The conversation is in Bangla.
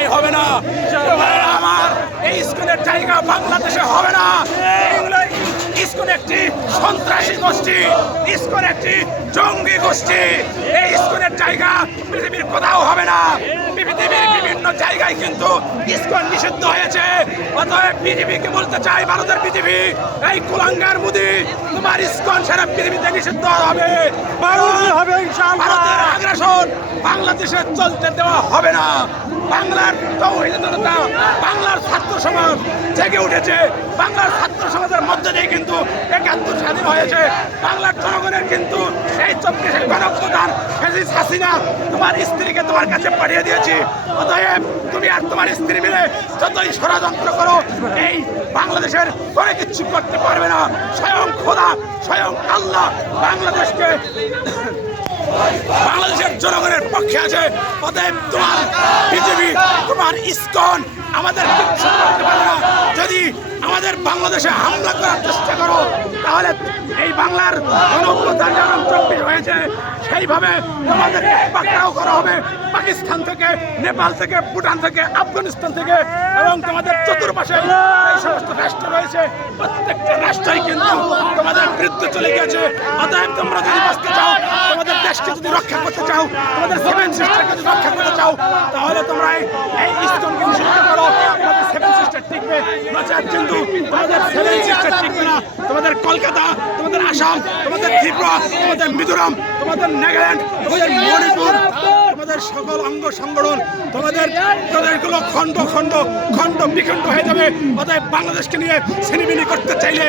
কোথায় হবে না। আমার এই ইসকনের জায়গা বাংলাদেশে হবে না। ইসকন একটি সন্ত্রাসী গোষ্ঠী, ইসকন একটি জঙ্গি গোষ্ঠী। এই ইসকনের জায়গা পৃথিবীর কোথাও হবে না। পৃথিবীর বিভিন্ন জায়গায় কিন্তু ইসকন নিষিদ্ধ হয়েছে। অতএব বিজেপিকে বলতে চাই, ভারতের বিজেপি, এই কুলাঙ্গার মোদি, তোমার ইসকন সারা পৃথিবীতে নিষিদ্ধ হবে। ভারতের আগ্রাসন বাংলাদেশে চলতে দেওয়া হবে না। বাংলার তৌহিদ জনতা, বাংলার ছাত্র সমাজ জেগে উঠেছে। বাংলার ছাত্র সমাজের মধ্যে দিয়ে কিন্তু ৭১ স্বাধীন হয়েছে। বাংলার জনগণের কিন্তু এই ২৪-এর গণপ্রদান ফ্যাসিস্ট হাসিনা তোমার স্ত্রীকে তোমার কাছে পাঠিয়ে দিয়েছি। অতএব তুমি আর তোমার স্ত্রী মিলে যতই ষড়যন্ত্র করো, এই বাংলাদেশের কোনো কিচ্ছু করতে পারবে না। স্বয়ং খোদা, স্বয়ং আল্লাহ বাংলাদেশের জনগণের পক্ষে আছে। অতএব তোমার বিজেপি, তোমার ইসকন আমাদের কিচ্ছু করতে পারে না। যদি আমাদের বাংলাদেশে হামলা করার চেষ্টা করো, তাহলে এই বাংলার গণঅভ্যুত্থান যেমন ২৪ হয়েছে, সেইভাবে তোমাদেরকে পাকড়াও করা হবে পাকিস্তান থেকে, নেপাল থেকে, ভুটান থেকে, আফগানিস্তান থেকে, এবং তোমাদের চতুর্পাশে এই সমস্ত রাষ্ট্র রয়েছে, প্রত্যেকটা রাষ্ট্রই কিন্তু তোমাদের বিরুদ্ধে চলে গেছে। অতএব তোমরা যদি বাঁচতে চাও, তোমাদের দেশকে যদি রক্ষা করতে চাও, তোমাদের সেভেন সিস্টারকে যদি রক্ষা করতে চাও, তাহলে তোমরা এই ইসকনকে নিষিদ্ধ করো। তোমাদের সেভেন সিস্টার টিকবে, নচেত কিন্তু তোমাদের সেভেন সিস্টার টিকবে না। তোমাদের কলকাতা, তোমাদের আসাম, তোমাদের ত্রিপুরা, তোমাদের মিজোরাম, তোমাদের নাগাল্যান্ড, তোমাদের মণিপুর, তোমাদের সকল অঙ্গ সংগঠন, তোমাদেরগুলো খণ্ড খণ্ড খণ্ড বিখণ্ড হয়ে যাবে। অতএব বাংলাদেশকে নিয়ে ছিনিমিনি করতে চাইলে